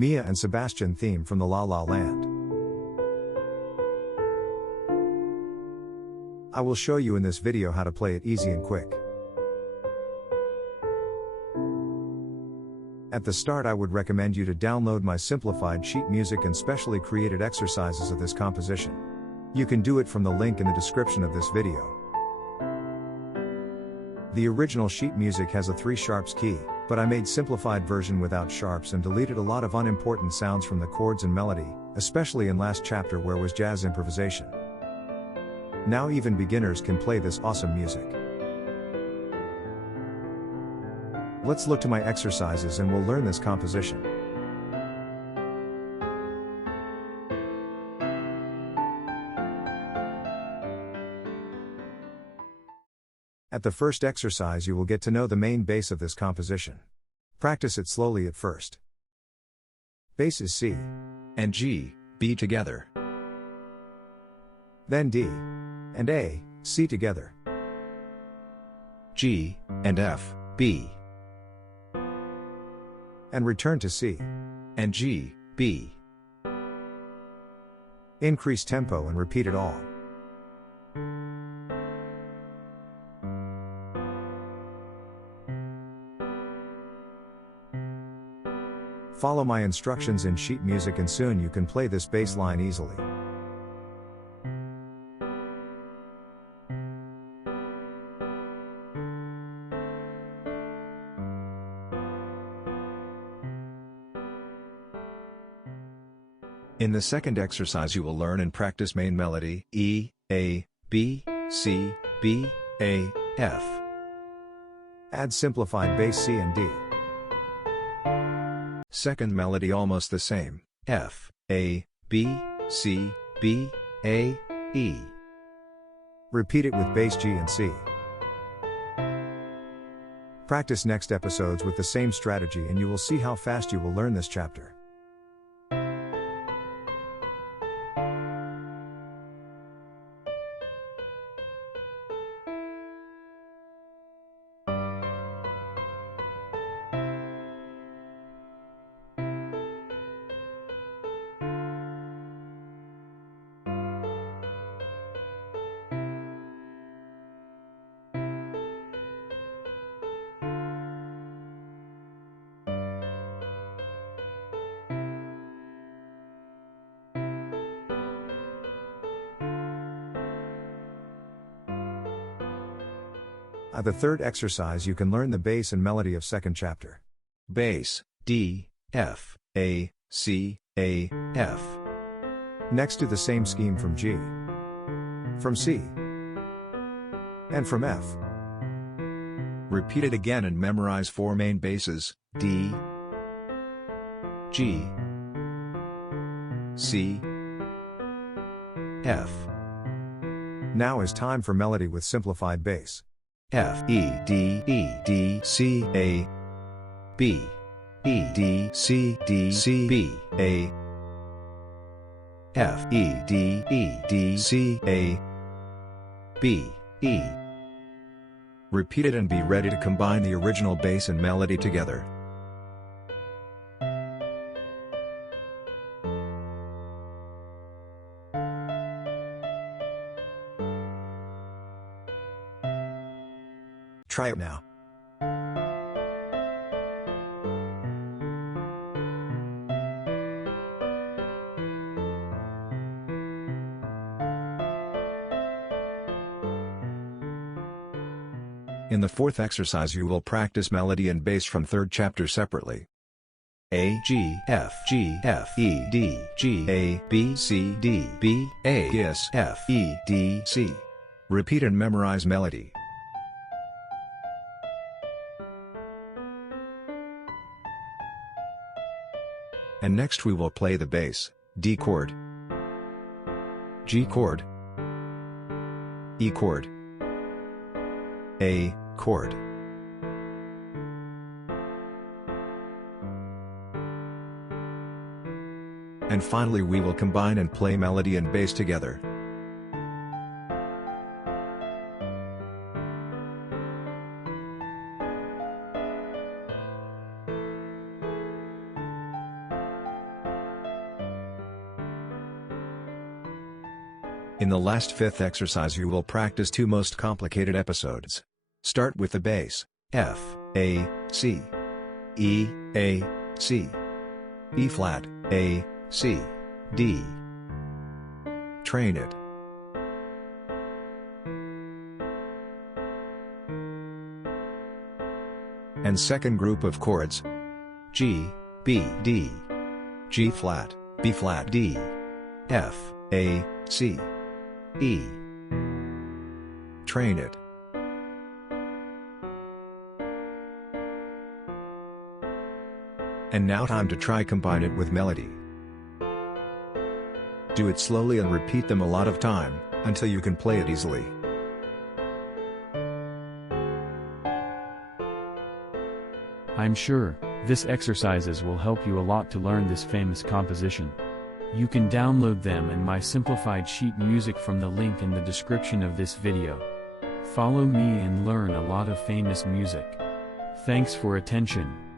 Mia and Sebastian Theme from the La La Land. I will show you in this video how to play it easy and quick. At the start, I would recommend you to download my simplified sheet music and specially created exercises of this composition. You can do it from the link in the description of this video. The original sheet music has a 3 sharps key, but I made simplified version without sharps and deleted a lot of unimportant sounds from the chords and melody, especially in last chapter where was jazz improvisation. Now even beginners can play this awesome music. Let's look to my exercises and we'll learn this composition. At the first exercise you will get to know the main bass of this composition. Practice it slowly at first. Bass is C and G, B together. Then D and A, C together. G and F, B. And return to C and G, B. Increase tempo and repeat it all. Follow my instructions in sheet music and soon you can play this bass line easily. In the second exercise you will learn and practice main melody E, A, B, C, B, A, F. Add simplified bass C and D. Second melody almost the same, F, A, B, C, B, A, E. Repeat it with bass G and C. Practice next episodes with the same strategy and you will see how fast you will learn this chapter. At the third exercise you can learn the bass and melody of second chapter. Bass, D, F, A, C, A, F. Next do the same scheme from G, from C, and from F. Repeat it again and memorize 4 main basses, D, G, C, F. Now is time for melody with simplified bass. F, E, D, C, A, B, E, D, C, B, A, F, E, D, C, A, B, E. Repeat it and be ready to combine the original bass and melody together. Try it now. In the fourth exercise you will practice melody and bass from third chapter separately. A, G, F, E, D, G, A, B, C, D, B, A, S, F, E, D, C. Repeat and memorize melody. And next we will play the bass, D chord, G chord, E chord, A chord. And finally we will combine and play melody and bass together. In the last fifth exercise you will practice two most complicated episodes. Start with the bass, F, A, C, E, A, C, E flat, A, C, D. Train it. And second group of chords, G, B, D, G flat, B flat, D, F, A, C, E. Train it. And now time to try combine it with melody. Do it slowly and repeat them a lot of time, until you can play it easily. I'm sure, this exercises will help you a lot to learn this famous composition. You can download them and my simplified sheet music from the link in the description of this video. Follow me and learn a lot of famous music. Thanks for attention.